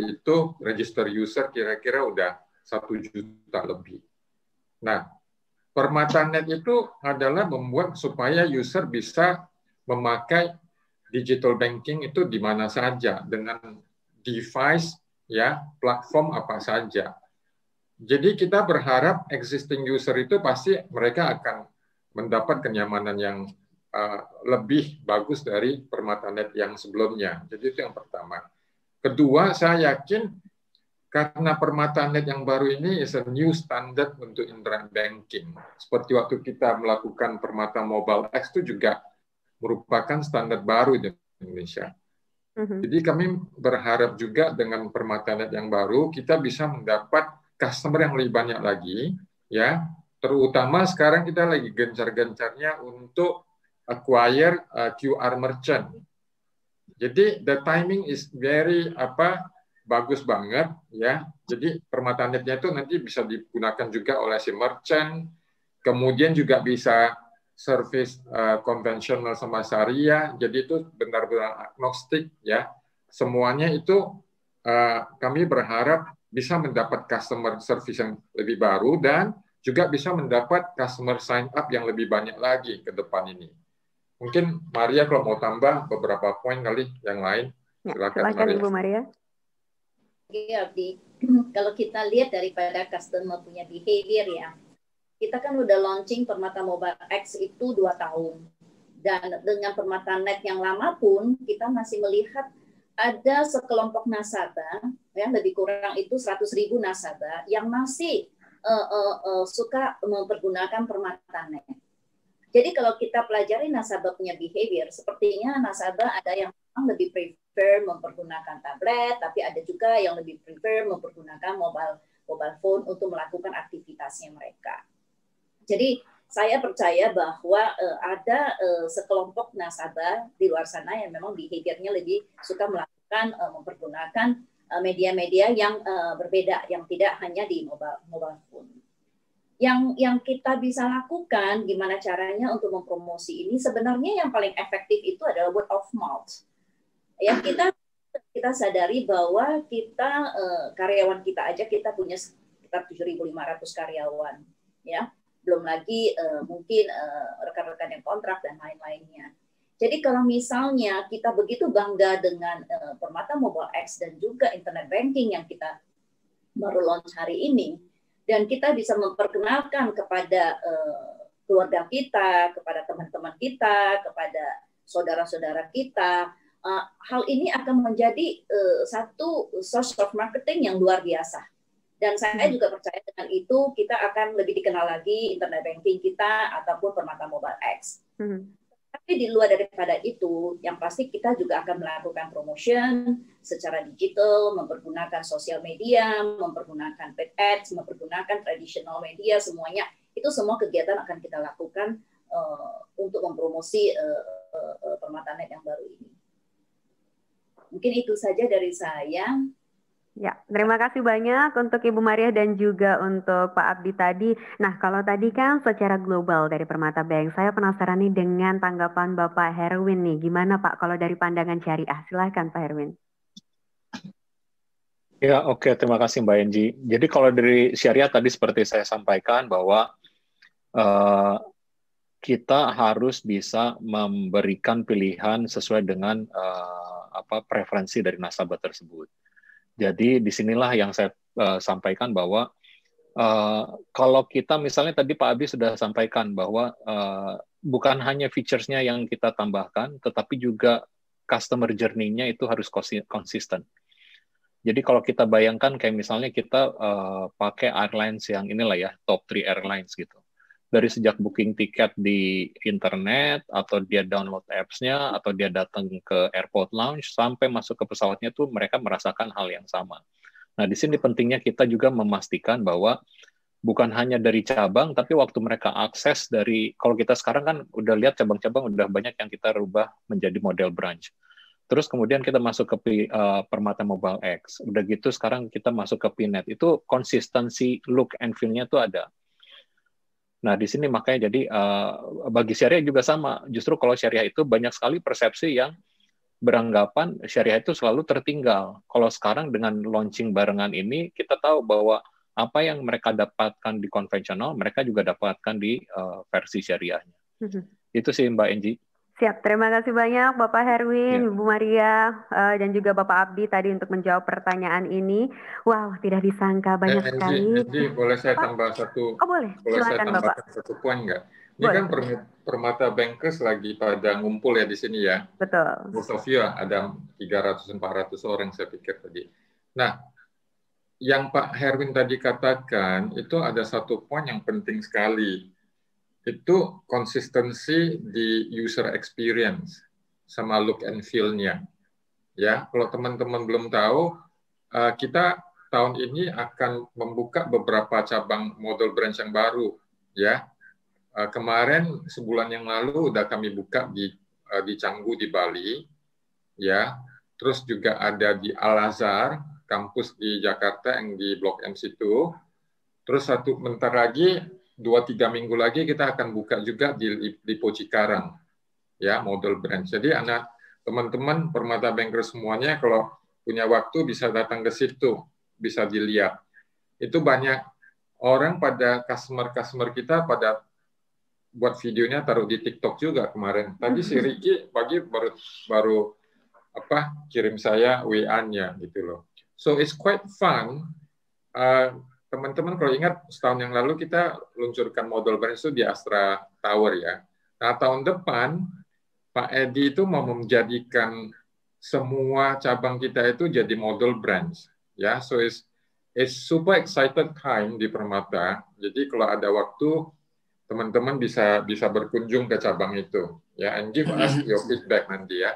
user kira-kira udah 1 juta lebih. Nah, PermataNet itu adalah membuat supaya user bisa memakai digital banking itu di mana saja dengan device, ya, platform apa saja. Jadi kita berharap existing user itu pasti mereka akan mendapat kenyamanan yang lebih bagus dari PermataNet yang sebelumnya. Jadi itu yang pertama. Kedua, saya yakin karena PermataNet yang baru ini is a new standard untuk internet banking. Seperti waktu kita melakukan Permata Mobile X itu juga merupakan standar baru di Indonesia. Jadi kami berharap juga dengan PermataNet yang baru kita bisa mendapat customer yang lebih banyak lagi, ya. Terutama sekarang kita lagi gencar-gencarnya untuk acquire QR merchant. Jadi the timing is very bagus banget, ya. Jadi PermataNet-nya itu nanti bisa digunakan juga oleh si merchant, kemudian juga bisa service konvensional sama syariah, jadi itu benar-benar agnostik, ya. Semuanya itu kami berharap bisa mendapat customer service yang lebih baru dan juga bisa mendapat customer sign up yang lebih banyak lagi ke depan ini. Mungkin Maria kalau mau tambah beberapa poin kali yang lain. Silakan Maria. Ibu Maria. Oke, Abdi. Kalau kita lihat daripada customer punya behavior ya, kita kan udah launching Permata Mobile X itu 2 tahun. Dan dengan PermataNet yang lama pun, kita masih melihat ada sekelompok nasabah, ya lebih kurang itu 100.000 nasabah yang masih suka mempergunakan PermataNet. Jadi kalau kita pelajari nasabah punya behavior, sepertinya nasabah ada yang lebih prefer mempergunakan tablet, tapi ada juga yang lebih prefer mempergunakan mobile phone untuk melakukan aktivitasnya mereka. Jadi saya percaya bahwa ada sekelompok nasabah di luar sana yang memang behaviornya lebih suka melakukan mempergunakan media-media yang berbeda, yang tidak hanya di mobile phone. Yang kita bisa lakukan, gimana caranya untuk mempromosi ini, sebenarnya yang paling efektif itu adalah word of mouth. Ya, kita sadari bahwa kita karyawan kita aja, kita punya sekitar 7.500 karyawan, ya, belum lagi mungkin rekan-rekan yang kontrak dan lain-lainnya. Jadi kalau misalnya kita begitu bangga dengan Permata Mobile X dan juga internet banking yang kita baru launch hari ini, dan kita bisa memperkenalkan kepada keluarga kita, kepada teman-teman kita, kepada saudara-saudara kita, hal ini akan menjadi satu source of marketing yang luar biasa. Dan saya juga percaya dengan itu kita akan lebih dikenal lagi internet banking kita ataupun Permata Mobile X. Tapi di luar daripada itu, yang pasti kita juga akan melakukan promotion secara digital, mempergunakan sosial media, mempergunakan paid ads, mempergunakan traditional media, semuanya. Itu semua kegiatan akan kita lakukan untuk mempromosi PermataNet yang baru ini. Mungkin itu saja dari saya. Ya, terima kasih banyak untuk Ibu Maria dan juga untuk Pak Abdi tadi. Nah, kalau tadi kan secara global dari Permata Bank, saya penasaran nih dengan tanggapan Bapak Herwin nih. Gimana Pak kalau dari pandangan syariah? Silahkan Pak Herwin. Ya, oke. Terima kasih Mbak Enji. Jadi kalau dari syariah tadi seperti saya sampaikan bahwa kita harus bisa memberikan pilihan sesuai dengan preferensi dari nasabah tersebut. Jadi disinilah yang saya sampaikan bahwa kalau kita misalnya tadi Pak Abi sudah sampaikan bahwa bukan hanya features-nya yang kita tambahkan, tetapi juga customer journey-nya itu harus konsisten. Jadi kalau kita bayangkan kayak misalnya kita pakai airlines yang inilah ya, top 3 airlines gitu. Dari sejak booking tiket di internet, atau dia download apps-nya, atau dia datang ke airport lounge, sampai masuk ke pesawatnya tuh mereka merasakan hal yang sama. Nah, di sini pentingnya kita juga memastikan bahwa bukan hanya dari cabang, tapi waktu mereka akses dari, kalau kita sekarang kan udah lihat cabang-cabang udah banyak yang kita rubah menjadi model branch. Terus kemudian kita masuk ke Permata Mobile X. Udah gitu sekarang kita masuk ke Pinet. Itu konsistensi look and feel-nya tuh ada. Nah, di sini makanya jadi bagi syariah juga sama. Justru kalau syariah itu banyak sekali persepsi yang beranggapan syariah itu selalu tertinggal. Kalau sekarang dengan launching barengan ini, kita tahu bahwa apa yang mereka dapatkan di konvensional, mereka juga dapatkan di versi syariahnya. Itu sih Mbak Enji. Siap, terima kasih banyak Bapak Herwin, Ibu Maria, dan juga Bapak Abdi tadi untuk menjawab pertanyaan ini. Wow, tidak disangka banyak sekali. Enji, boleh saya tambah satu? Oh boleh, silakan Bapak. Satu poin nggak? Ini boleh. Kan Permata Bankers lagi pada ngumpul ya di sini ya. Betul. Most of you ada 300-400 orang saya pikir tadi. Nah, yang Pak Herwin tadi katakan itu ada satu poin yang penting sekali. Itu konsistensi di user experience sama look and feel-nya. Ya, kalau teman-teman belum tahu, kita tahun ini akan membuka beberapa cabang model branch yang baru. Ya, kemarin sebulan yang lalu udah kami buka di Canggu di Bali. Ya, terus juga ada di Al-Azhar, kampus di Jakarta yang di Blok M situ. Terus bentar lagi 2-3 minggu lagi kita akan buka juga di Lipo Cikarang, ya, model branch. Jadi teman-teman Permata Bankers semuanya kalau punya waktu bisa datang ke situ, bisa dilihat. Itu banyak orang pada customer kita pada buat videonya taruh di TikTok juga kemarin. Tadi si Ricky pagi baru kirim saya WA-nya gitu loh. So it's quite fun. teman-teman kalau ingat setahun yang lalu kita luncurkan model branch itu di Astra Tower ya. Nah, tahun depan Pak Edi itu mau menjadikan semua cabang kita itu jadi model branch ya. So it's super excited time di Permata. Jadi kalau ada waktu teman-teman bisa berkunjung ke cabang itu ya, and give us your feedback nanti ya.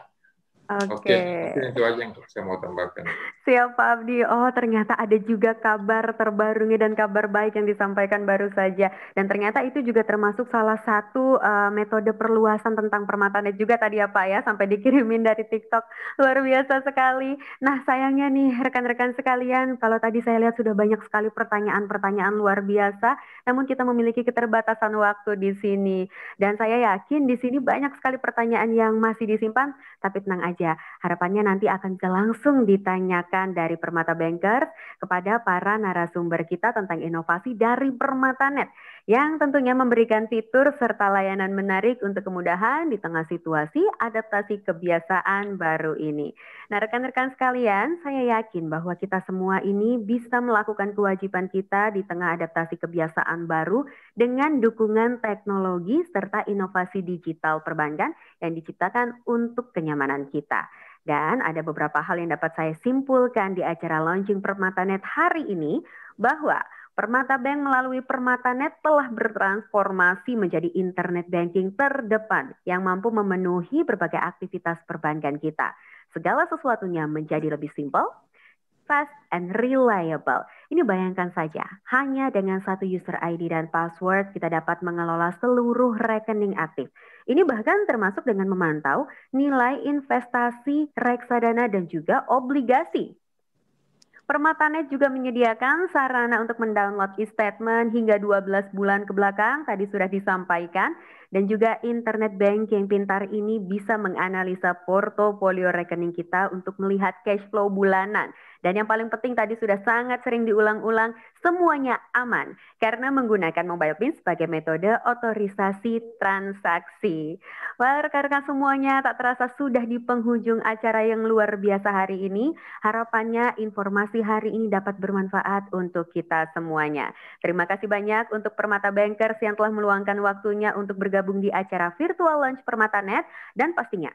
Oke, itu aja yang saya mau tambahkan. Siap Pak Abdi. Oh, ternyata ada juga kabar terbarunya dan kabar baik yang disampaikan baru saja. Dan ternyata itu juga termasuk salah satu metode perluasan tentang Permatanet juga tadi ya Pak ya, sampai dikirimin dari TikTok. Luar biasa sekali. Nah, sayangnya nih rekan-rekan sekalian, kalau tadi saya lihat sudah banyak sekali pertanyaan-pertanyaan luar biasa, namun kita memiliki keterbatasan waktu di sini. Dan saya yakin di sini banyak sekali pertanyaan yang masih disimpan, tapi tenang aja. Harapannya nanti akan bisa langsung ditanyakan dari Permata Bankers kepada para narasumber kita tentang inovasi dari Permatanet yang tentunya memberikan fitur serta layanan menarik untuk kemudahan di tengah situasi adaptasi kebiasaan baru ini. Nah, rekan-rekan sekalian, saya yakin bahwa kita semua ini bisa melakukan kewajiban kita di tengah adaptasi kebiasaan baru dengan dukungan teknologi serta inovasi digital perbankan yang diciptakan untuk kenyamanan kita. Dan ada beberapa hal yang dapat saya simpulkan di acara launching Permatanet hari ini, bahwa Permata Bank melalui Permatanet telah bertransformasi menjadi internet banking terdepan yang mampu memenuhi berbagai aktivitas perbankan kita. Segala sesuatunya menjadi lebih simpel, fast and reliable. Ini bayangkan saja, hanya dengan satu user ID dan password kita dapat mengelola seluruh rekening aktif. Ini bahkan termasuk dengan memantau nilai investasi, reksadana, dan juga obligasi. Permatanet juga menyediakan sarana untuk mendownload e-statement hingga 12 bulan ke belakang, tadi sudah disampaikan. Dan juga internet banking pintar ini bisa menganalisa portofolio rekening kita untuk melihat cash flow bulanan. Dan yang paling penting tadi sudah sangat sering diulang-ulang, semuanya aman karena menggunakan mobile PIN sebagai metode otorisasi transaksi. Wah, rekan-rekan semuanya, tak terasa sudah di penghujung acara yang luar biasa hari ini. Harapannya informasi hari ini dapat bermanfaat untuk kita semuanya. Terima kasih banyak untuk Permata Bankers yang telah meluangkan waktunya untuk bergabung di acara virtual launch Permatanet, dan pastinya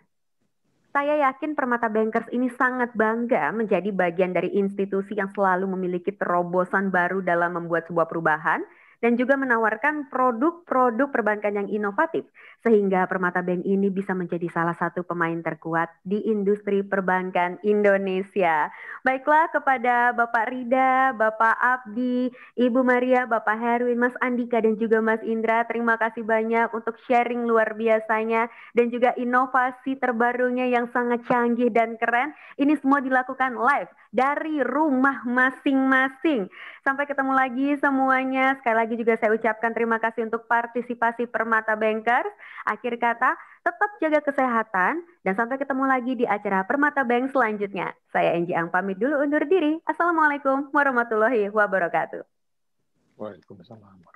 saya yakin Permata Bankers ini sangat bangga menjadi bagian dari institusi yang selalu memiliki terobosan baru dalam membuat sebuah perubahan dan juga menawarkan produk-produk perbankan yang inovatif sehingga Permata Bank ini bisa menjadi salah satu pemain terkuat di industri perbankan Indonesia. Baiklah, kepada Bapak Rida, Bapak Abdi, Ibu Maria, Bapak Herwin, Mas Andika, dan juga Mas Indra, terima kasih banyak untuk sharing luar biasanya dan juga inovasi terbarunya yang sangat canggih dan keren. Ini semua dilakukan live dari rumah masing-masing. Sampai ketemu lagi semuanya. Sekali lagi juga saya ucapkan terima kasih untuk partisipasi Permata Bankers. Akhir kata, tetap jaga kesehatan dan sampai ketemu lagi di acara Permata Bank selanjutnya. Saya Enji Ang pamit dulu undur diri. Assalamualaikum warahmatullahi wabarakatuh. Waalaikumsalam.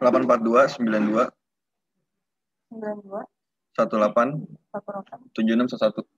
842 92 92 18 18 7611.